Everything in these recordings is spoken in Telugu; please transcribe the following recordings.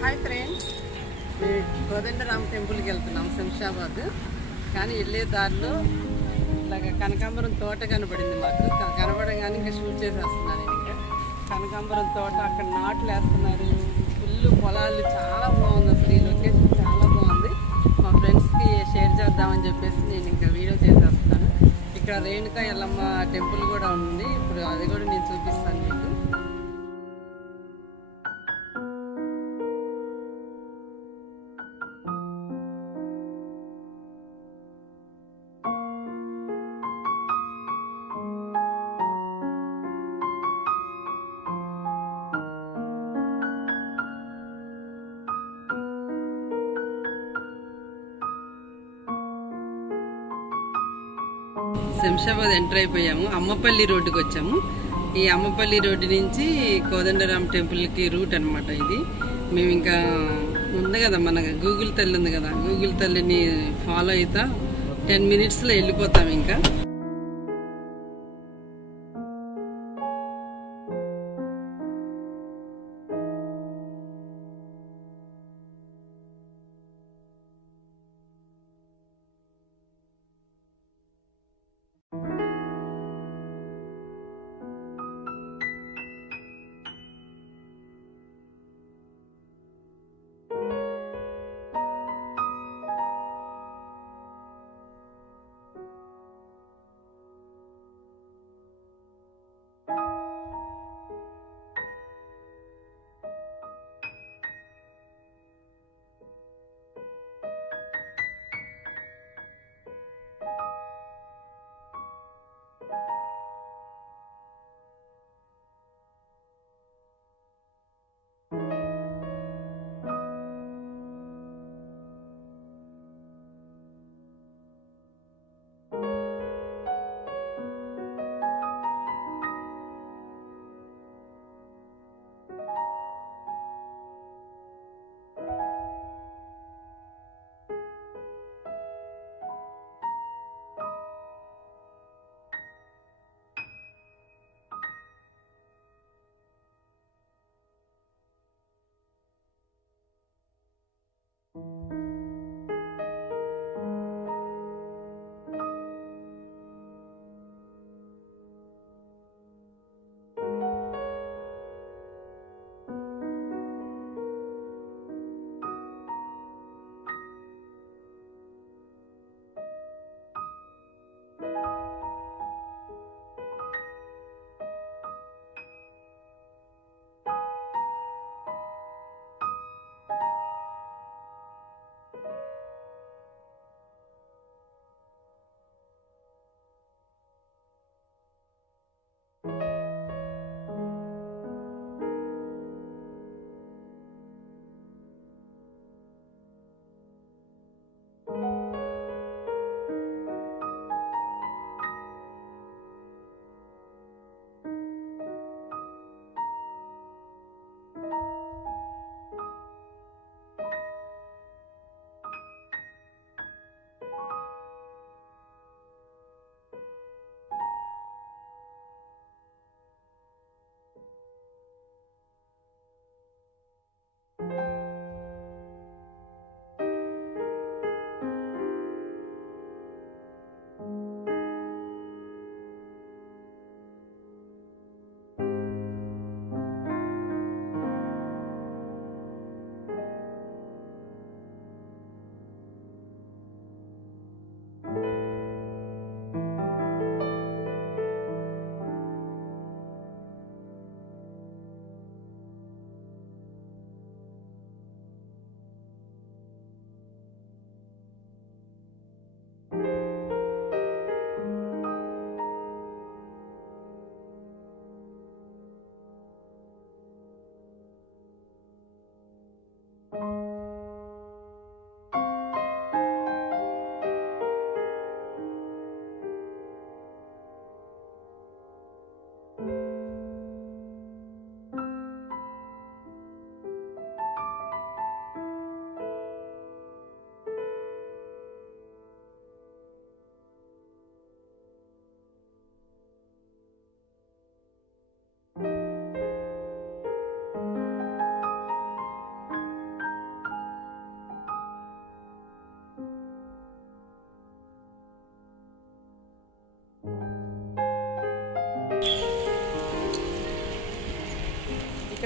హాయ్ ఫ్రెండ్స్, కోదండరామ్ టెంపుల్కి వెళ్తున్నాం శంషాబాద్. కానీ వెళ్ళే దారిలో ఇలాగ కనకాంబరం తోట కనబడింది మాకు. కనబడగానే ఇంకా షూట్ చేసేస్తున్నాను. ఇంకా కనకాంబరం తోట, అక్కడ నాట్లు వేస్తున్నారు, ఫుల్ పొలాలు. చాలా బాగుంది అసలు, ఈ లొకేషన్ చాలా బాగుంది. మా ఫ్రెండ్స్కి షేర్ చేద్దామని చెప్పేసి నేను ఇంకా వీడియో చేసేస్తున్నాను. ఇక్కడ రేణుకా ఎల్లమ్మ టెంపుల్ కూడా ఉంది, ఇప్పుడు అది కూడా నేను చూపిస్తాను మీకు. శంషాబాద్ ఎంటర్ అయిపోయాము. అమ్మపల్లి రోడ్డుకి వచ్చాము. ఈ అమ్మపల్లి రోడ్డు నుంచి కోదండరామ్ టెంపుల్కి రూట్ అనమాట ఇది. మేము ఇంకా ఉంది కదా, మన గూగుల్ తల్లి ఉంది కదా, గూగుల్ తల్లిని ఫాలో అవుతా 10 minutesలో వెళ్ళిపోతాం ఇంకా.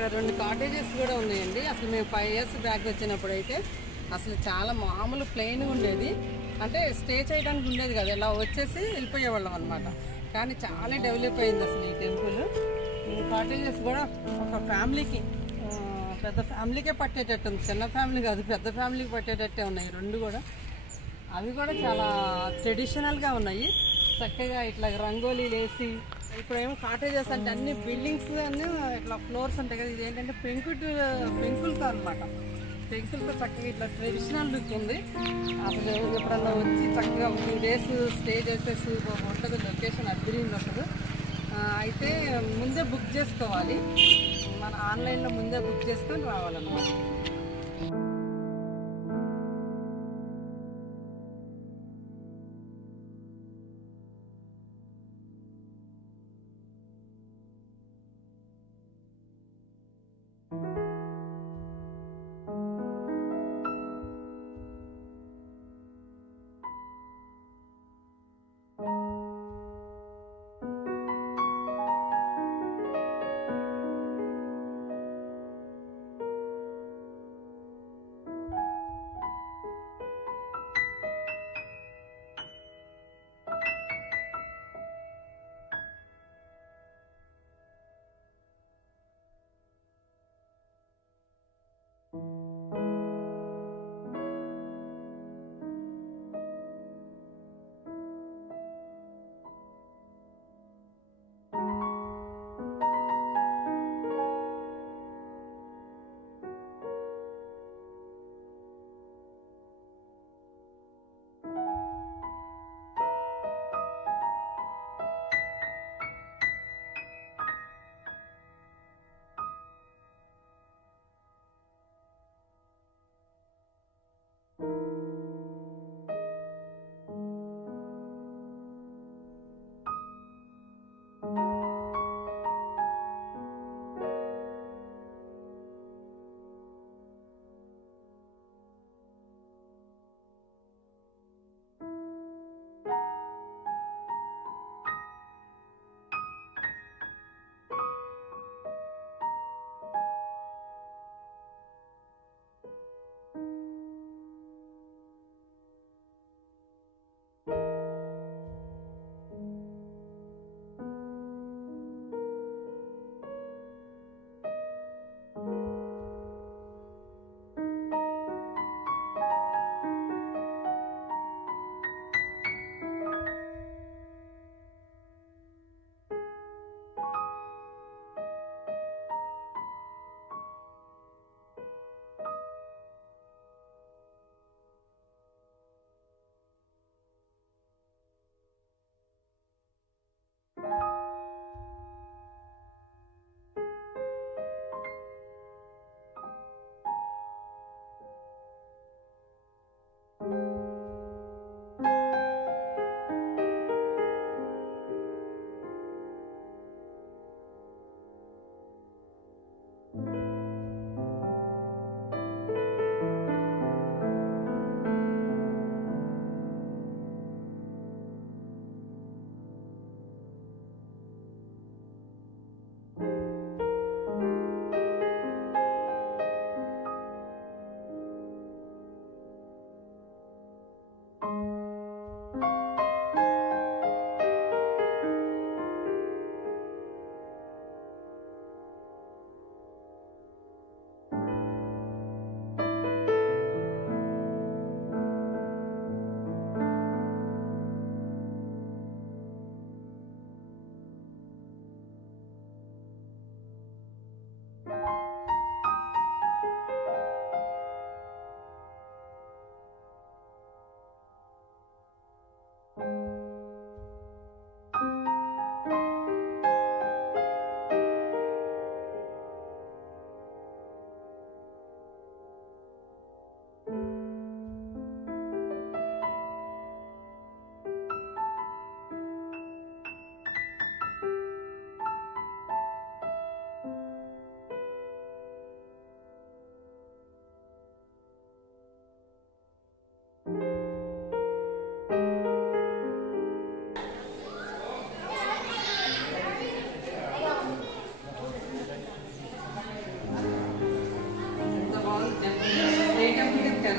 ఇక్కడ 2 కాటేజెస్ కూడా ఉన్నాయండి. అసలు మేము 5 years బ్యాక్ వచ్చినప్పుడు అయితే అసలు చాలా మామూలు ప్లెయిన్గా ఉండేది, అంటే స్టే చేయడానికి ఉండేది కదా, ఇలా వచ్చేసి వెళ్ళిపోయేవాళ్ళం అనమాట. కానీ చాలా డెవలప్ అయింది అసలు ఈ టెంపుల్. కాటేజెస్ కూడా ఒక ఫ్యామిలీకి, పెద్ద ఫ్యామిలీకే పట్టేటట్టు ఉంది, చిన్న ఫ్యామిలీ కాదు పెద్ద ఫ్యామిలీకి పట్టేటట్టే ఉన్నాయి 2 కూడా. అవి కూడా చాలా ట్రెడిషనల్గా ఉన్నాయి, చక్కగా ఇట్లా రంగోలీలు వేసి. ఇప్పుడేమో కాటేజెస్ అంటే అన్ని బిల్డింగ్స్ అన్నీ ఇట్లా ఫ్లోర్స్ ఉంటాయి కదా, ఇది ఏంటంటే పెంకులతో అనమాట. పెంకులతో చక్కగా ఇట్లా ట్రెడిషనల్ లుక్ ఉంది. అసలు ఎప్పుడన్నా వచ్చి చక్కగా 2 days స్టే చేసేసి ఉంటుంది. లొకేషన్ అద్దరింది అసలు. అయితే ముందే బుక్ చేసుకోవాలి, మన ఆన్లైన్లో ముందే బుక్ చేసుకొని రావాలన్నమాట.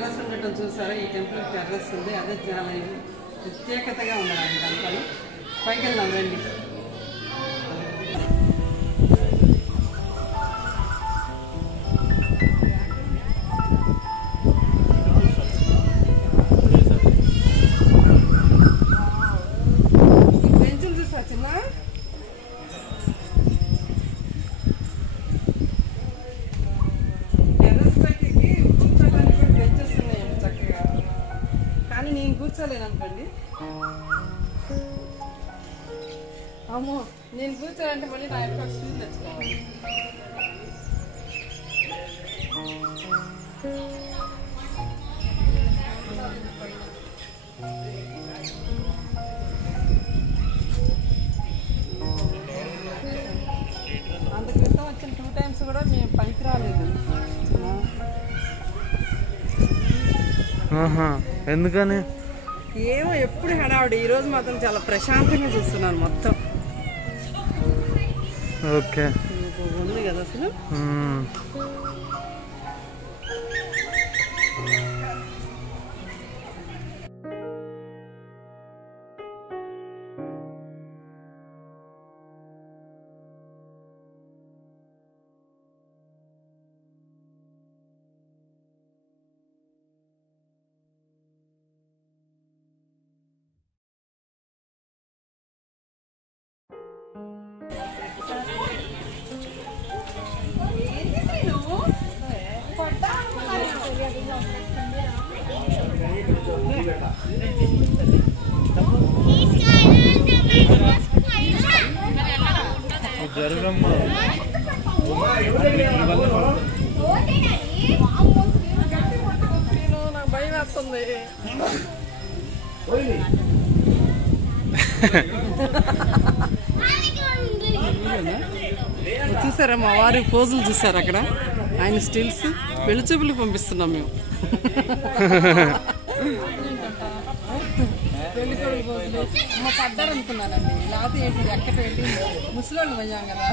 టెర్రస్ ఉండటం చూసారా, ఈ టెంపుల్ టెర్రస్ ఉంది, అదే చాలా ప్రత్యేకతగా ఉండాలి దాంట్లో. పైకి వెళ్దాం రండి. బెంచులు చూసా చిన్న, టెర్రస్ పైకి కూర్చోడానికి కూడా బెంచెస్ ఉన్నాయండి చక్కగా. కానీ నేను కూర్చోలేను అనుకోండి. అమ్మో, నేను కూర్చోాలంటే మళ్ళీ నా యొక్క షూస్ తెచ్చుకోవాలి. అంత క్రితం వచ్చిన 2 times కూడా మేము పనికి రాలేదు. ఎందుకని ఏమో ఎప్పుడు హడావుడి. ఈరోజు మాత్రం చాలా ప్రశాంతంగా చూస్తున్నాను మొత్తం. ఓకే ఉంది కదా అసలు. జరగమ్మా నాకు భయం వేస్తుంది. చూసారా మా వారి పోజులు చూసారు అక్కడ, ఆయన స్టిల్స్. పెళ్లి చూపులకు పంపిస్తున్నాం మేము. పెళ్లి కొడుకు పోజులు అమ్మ పడ్డారు అనుకున్నానండి. లేకపోతే ఏంటి ఎక్కడ ఏంటి ముసలోళ్ళు పోయాం కదా,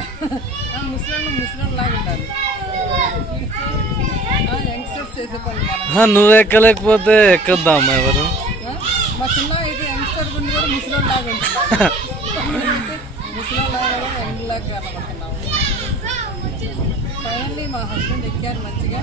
ముసలోళ్ళు లాగా ఉండాలి. యంగ్స్టర్స్ చేసే పని మనం. నువ్వు ఎక్కలేకపోతే ఎక్కద్దామా ఎవరు? మా చిన్న అయితే యంగ్స్టర్ గుండి కూడా ముసలోళ్ళు లాగా ఉంటుంది. ముసలోళ్ళు లాగా యంగ్ లాగా కనబడుతున్నాము. ఫైనల్లీ మా హస్బెండ్ ఎక్కారు మంచిగా.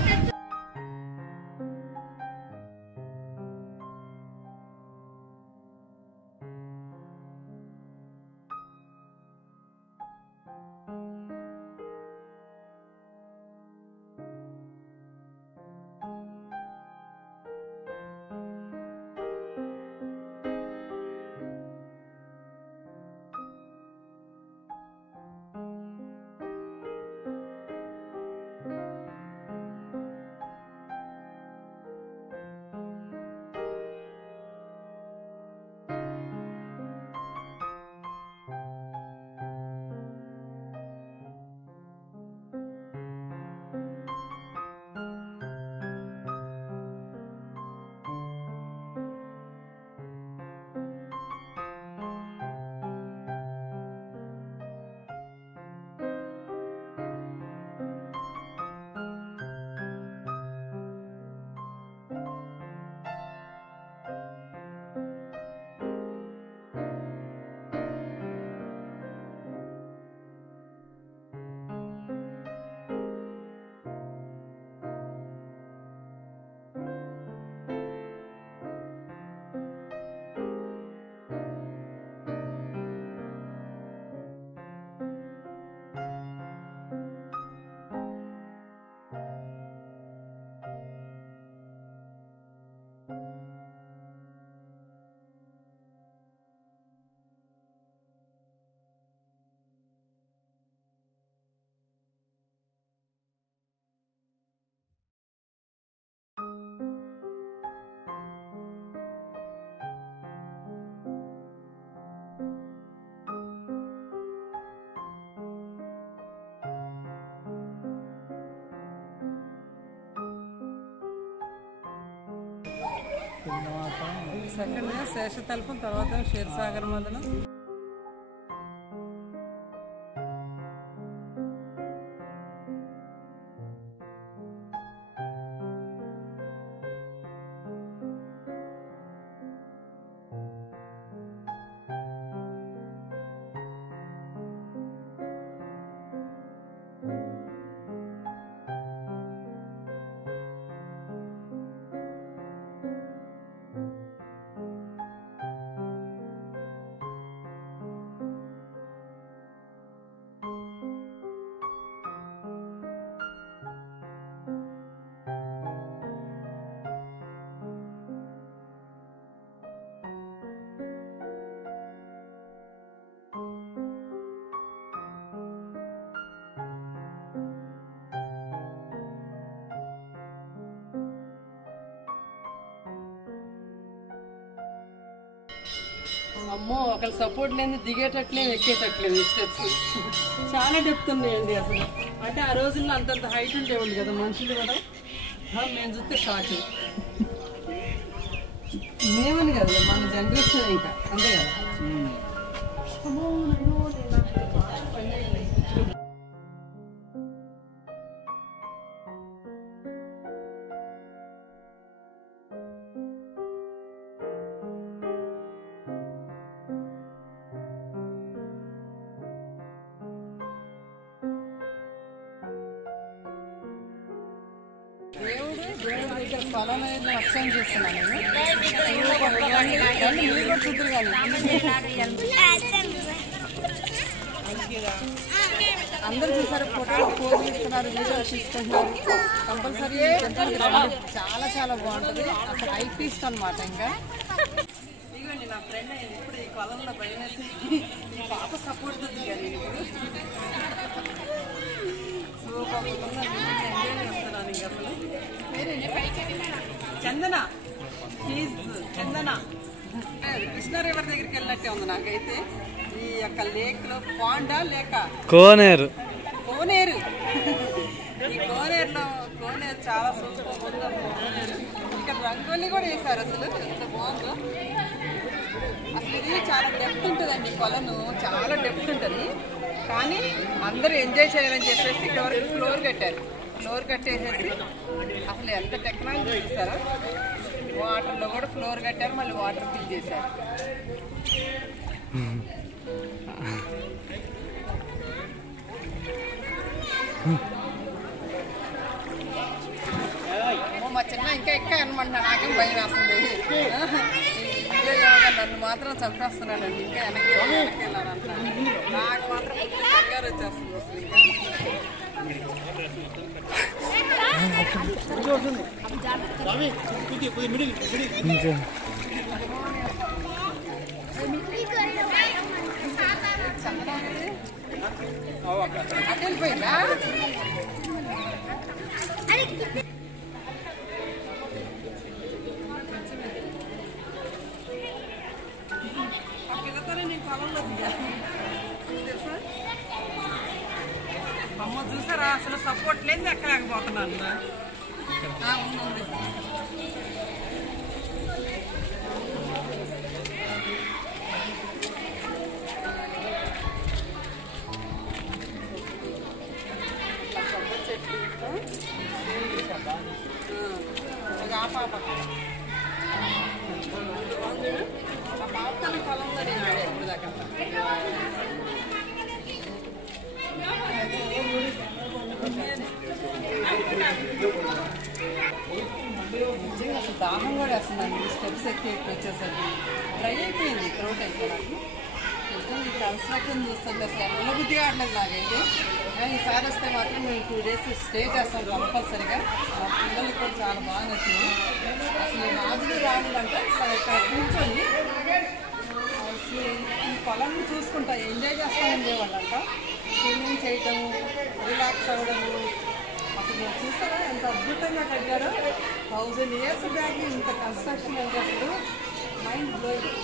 సెకండ్ శేషతల్పం, తర్వాత క్షీరసాగర్ మదనం. అమ్మో ఒకళ్ళు సపోర్ట్ లేని దిగేటట్లేదు ఎక్కేటట్లేదు ఈ స్టెప్స్. చాలా డెప్త్ ఉన్నాయండి అసలు. అంటే ఆ రోజుల్లో అంతంత హైట్ ఉండేవాళ్ళు కదా మనుషులు కూడా. మేము చూస్తే షార్ట్. మేమని కదా మన జనరేషన్ ఇంకా అంతే కదా. దేవుడి దగ్గర పొలం అనేది వర్షం చేస్తున్నాను మీరు కూడా చూద్దరు కానీ అందరు చూసారు ఫోటోలు పోజ్ ఇస్తున్నారు వీడియోలు తీసుకుంటున్నారు. కంపల్సరీ చాలా చాలా బాగుంటుంది అసలు హై ఫీస్ట్ అనమాట. ఇంకా ఇదిగోండి నా ఫ్రెండ్ ఇప్పుడు ఈ పొలంలో భయం వేసి ఈ పాప సపోర్ట్ దిగాను ఇప్పుడు. చందన చందన కృష్ణ రివర్ దగ్గరికి వెళ్ళినట్టే ఉంది నాకైతే. ఈ యొక్క లేక్ లో పాండా లేక కోనేరు ఈ కోనేరు చాలా సూపర్ ఉంది అసలు. కోనేరు ఇక్కడ రంగోలి కూడా వేశారు అసలు ఎంత బాగుందో. అసలు ఇది చాలా డెప్త్ ఉంటుందండి కొలను, చాలా డెప్త్ ఉంటుంది. కానీ అందరూ ఎంజాయ్ చేయాలని చెప్పేసి ఇక్కడ వరకు ఫ్లోర్ కట్టారు. ఫ్లోర్ కట్టేసేసి అసలు ఎంత టెక్నాలజీ చూసారా. వాటర్లో కూడా ఫ్లోర్ కట్టారు, మళ్ళీ వాటర్ ఫిల్ చేశారు. మా చిన్న ఇంకా అనమాట నాకేం భయం వేస్తుంది. నన్ను మాత్రం చంపేస్తున్నాడండి. ఇంకా వెనక్కి వెళ్ళాలంటున్నాను. నాకు మాత్రం కంగారు వచ్చేస్తుంది అసలు. ఇంకా అటు వెళ్ళిపోయిందా? నేను పొలంలో తెలుసా అమ్మ చూసారా అసలు సపోర్ట్ లేదు ఎక్కలేకపోతున్నాను. ఉంది ఆ పాప పాపతని పొలంలో నేను ఆడే ఇప్పుడు దాకా. నిజంగా అసలు దాహం కూడా వేస్తుందండి. స్టెప్స్ ఎక్కి వచ్చేసరికి ట్రై అయిపోయింది త్రోట్ అయితే నాకు. ఈ కన్స్ట్రక్షన్ చూస్తుంటే అసలు ఎన్న బుద్ధి కావట్లేదు నాకైతే. ఈసారి వస్తే మాత్రం మేము 2 days స్టే చేస్తాం కంపల్సరీగా. మా పిల్లలకి కూడా చాలా బాగా నచ్చింది. అసలు రాజులు రావాలంటే ఇక్కడ కూర్చొని అసలు ఈ పొలాన్ని చూసుకుంటా ఎంజాయ్ చేస్తూ ఉండేవాళ్ళంట. స్విమ్మింగ్ చేయటము, రిలాక్స్ అవ్వడము. అసలు చూసారా ఎంత అద్భుతంగా కట్టారో. 1000 years బ్యాక్ ఇంత కన్స్ట్రక్షన్ అంటే అసలు మైండ్ బ్లోయింగ్.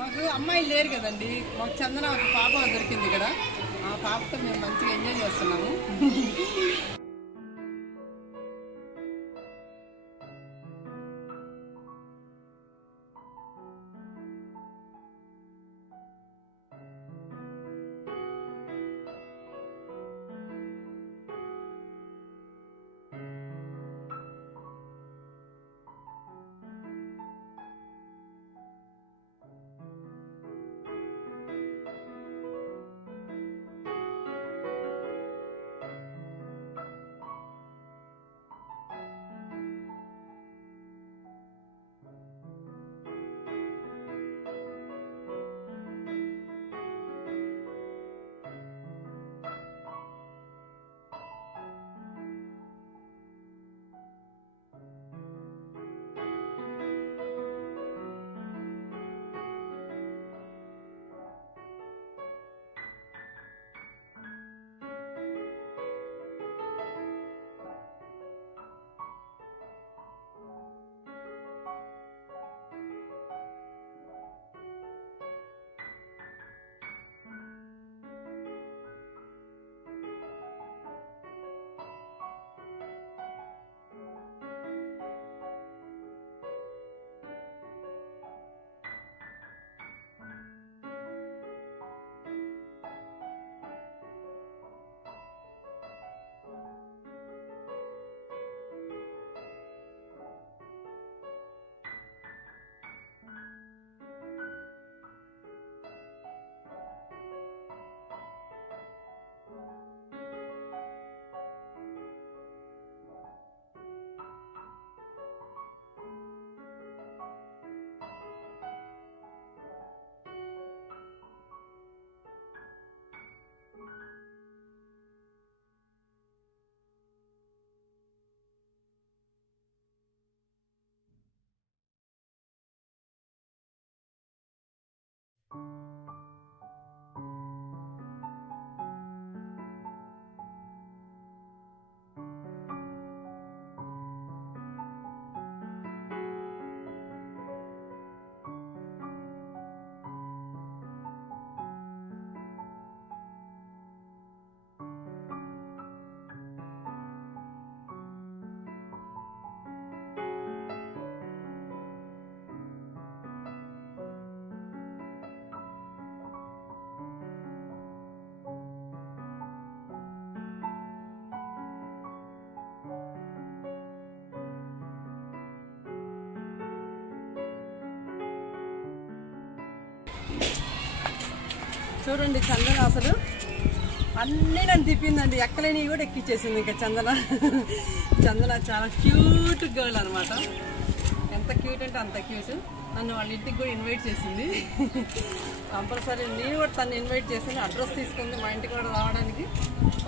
మాకు అమ్మాయిలు లేరు కదండి. మాకు చందన ఒక పాప దొరికింది ఇక్కడ. ఆ పాపతో మేము మంచిగా ఎంజాయ్ చేస్తున్నాము. చూడండి చందన అసలు అన్నీ నన్ను తిప్పిందండి, ఎక్కలేనివి కూడా ఎక్కిచ్చేసింది. ఇంకా చందన చాలా క్యూట్ గర్ల్ అనమాట. ఎంత క్యూట్ అంటే అంత క్యూట్. నన్ను వాళ్ళ ఇంటికి కూడా ఇన్వైట్ చేసింది. కంపల్సరీ నేను కూడా తను ఇన్వైట్ చేసింది. అడ్రస్ తీసుకుంది మా ఇంటికి కూడా రావడానికి.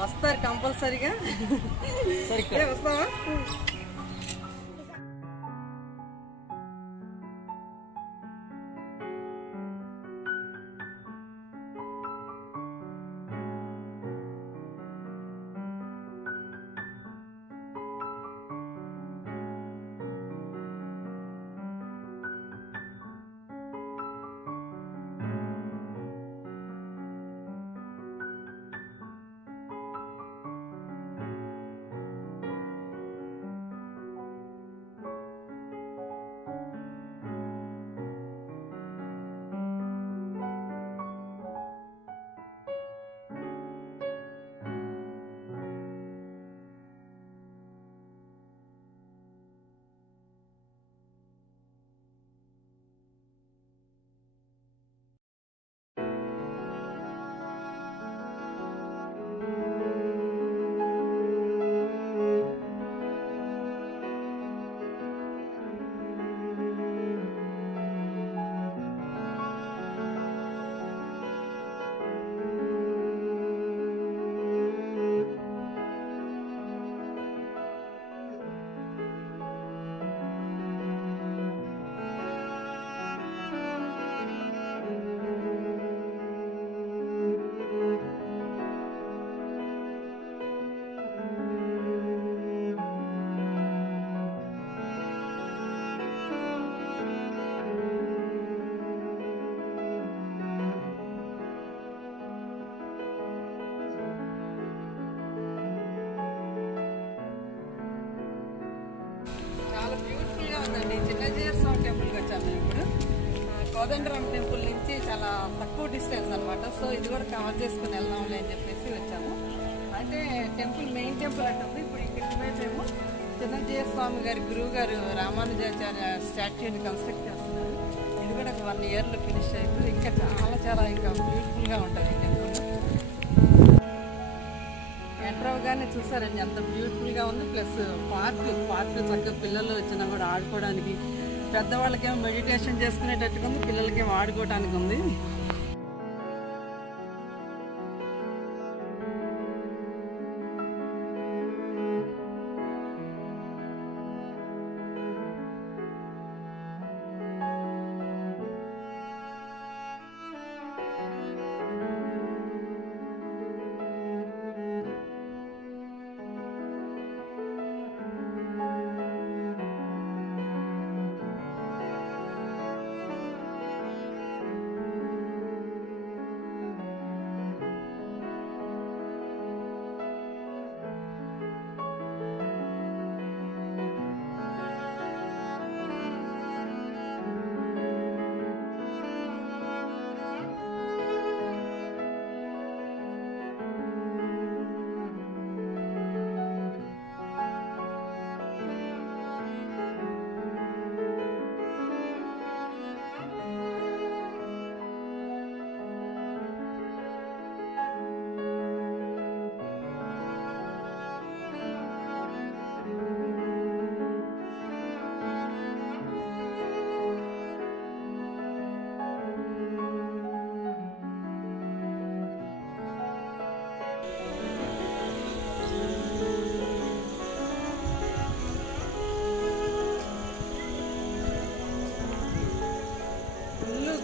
వస్తారు కంపల్సరీగా. వస్తావా? కోదండరాం టెంపుల్ నుంచి చాలా తక్కువ డిస్టెన్స్ అనమాట. సో ఇది కూడా కవర్ చేసుకుని వెళ్దాంలే అని చెప్పేసి వచ్చాము. అంటే టెంపుల్ మెయిన్ టెంపుల్ అంటుంది. ఇప్పుడు ఇక్కడికి మేము చిన్నజీయ స్వామి గారి గురువు గారు రామానుజాచార్య స్టాట్యూని కన్స్ట్రక్ట్ చేస్తున్నారు. ఇది కూడా ఒక 1 yearలో ఫినిష్ అయిపోయి ఇంకా చాలా ఇంకా బ్యూటిఫుల్గా ఉంటుంది ఈ టెంపుల్. ఎంటర్ అవగానే చూసారండి ఎంత బ్యూటిఫుల్గా ఉంది. ప్లస్ పార్క్ చక్కగా పిల్లలు వచ్చినా కూడా ఆడుకోవడానికి, పెద్దవాళ్ళకేమో మెడిటేషన్ చేసుకునేటట్టుగా ఉంది, పిల్లలకేమో ఆడుకోవడానికి ఉంది.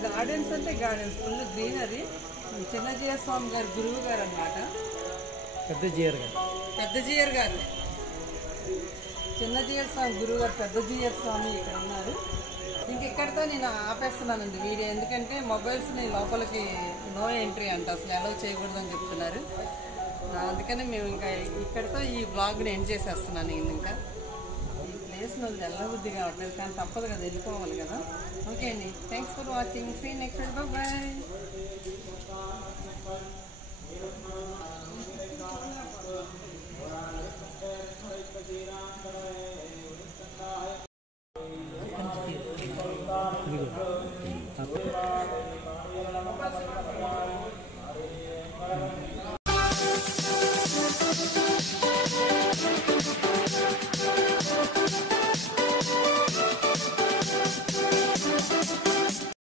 గార్డెన్స్ అంటే గార్డెన్స్ ఫుల్ గ్రీనరీ. చిన్నజీయ స్వామి గారు గురువు గారు అనమాట. పెద్ద జీయర్ గారు చిన్నజీయ స్వామి గురువు గారు పెద్ద జీయ స్వామి ఇక్కడ ఉన్నారు. ఇంక ఇక్కడితో నేను ఆపేస్తున్నానండి వీడియో, ఎందుకంటే మొబైల్స్ని లోపలికి నో ఎంట్రీ అంట, అసలు అలౌ చేయకూడదని చెప్తున్నారు. అందుకని మేము ఇంకా ఇక్కడితో ఈ బ్లాగ్ని ఎండ్ చేసేస్తున్నాను. నేను ఇంకా ఈ ప్లేస్ నుండి వెళ్ళబుద్ధి కావట్లేదు, కానీ తప్పదు కదా, వెళ్ళిపోవాలి కదా. ఓకే అండి, thanks for watching. See next, bye. ఇదిగో